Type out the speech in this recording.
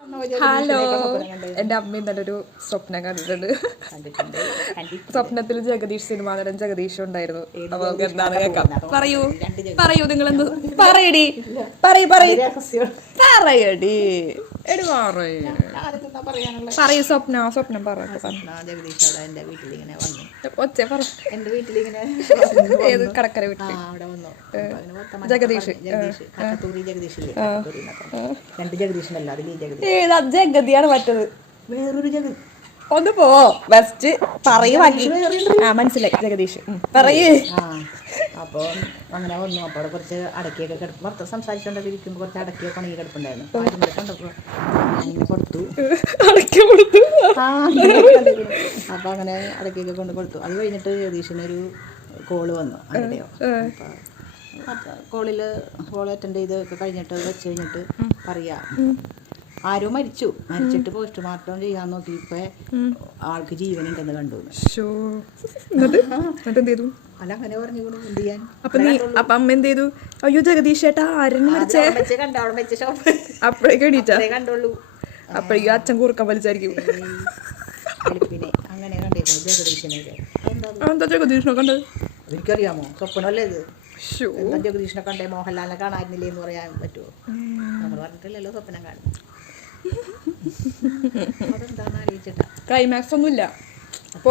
Hello, എൻ്റെ അമ്മ ഇന്നലെ ഒരു സ്വപ്നം കണ്ടിട്ടുണ്ട്. സ്വപ്നത്തിൽ ജഗദീഷ്, സിനിമാ നടൻ ജഗദീഷ് ഉണ്ടായിരുന്നു. അപ്പൊ എന്താണ് കേൾക്കാം. പറയൂ പറയൂ, നിങ്ങളെന്ത് പറയടി, പറയൂ പറയൂ പറയടി, എടി പറയൂ. സ്വപ്നം ഒച്ച പറ. ഏത് കടക്കര വീട്ടിൽ ജഗദീഷ് ഏതാ ജഗതിയാണ് മറ്റത്? വേറൊരു ജഗതി ഒന്ന് പോ ബെസ്റ്റ് പറയുവാക്കി. മനസ്സിലായി ജഗദീഷ്, പറയേ. അപ്പോൾ അങ്ങനെ വന്നു. അപ്പോൾ അവിടെ കുറച്ച് അടക്കിയൊക്കെ കിടക്കും. പുറത്ത് സംസാരിച്ചുകൊണ്ടിരിക്കുമ്പോൾ കുറച്ച് അടക്കിയൊക്കെ ഉണങ്ങി കിടപ്പുണ്ടായിരുന്നു. കൊണ്ടപ്പോൾ അങ്ങനെ കൊടുത്തു. അപ്പോൾ അങ്ങനെ അടക്കിയൊക്കെ കൊണ്ട് കൊടുത്തു. അത് കഴിഞ്ഞിട്ട് ജഗദീഷിനൊരു കോള് വന്നു. ആരുടെയോ കോൾ അറ്റൻഡ് ചെയ്തൊക്കെ കഴിഞ്ഞിട്ട് വെച്ച് കഴിഞ്ഞിട്ട് പറയാം, ആരോ മരിച്ചിട്ട് പോസ്റ്റ്മോർട്ടം ചെയ്യാൻ നോക്കിയപ്പോ ആൾക്ക് ജീവനുണ്ടെന്ന് കണ്ടു. അല്ല അങ്ങനെ പറഞ്ഞു എന്ത് ചെയ്യാൻ. അപ്പൊ അമ്മ എന്ത് ചെയ്തു? അയ്യോ ജഗദീഷ് ചേട്ടാ ആരെങ്കിലും അപ്പോഴേക്കും എണീറ്റാ? കണ്ടുള്ളൂ. അപ്പോഴേക്കും അച്ഛൻ കൂർക്കം വലിച്ചായിരിക്കും. വെളുപ്പിനെ അങ്ങനെ കണ്ടേക്കുന്നു ജഗദീഷിനെ. എന്താ ജഗദീഷിനെ കണ്ടത്? എനിക്കറിയാമോ? സ്വപ്നമല്ലേ ഇത്? എന്താ ജഗദീഷിനെ കണ്ടേ? മോഹൻലാലിനെ കാണാനില്ലേ എന്ന് പറയാൻ പറ്റുമോ? നമ്മൾ പറഞ്ഞിട്ടില്ലല്ലോ സ്വപ്നം കാണും. അതെന്താന്ന് ആലോചിച്ചിട്ടാ. ക്ലൈമാക്സ് ഒന്നുമില്ല.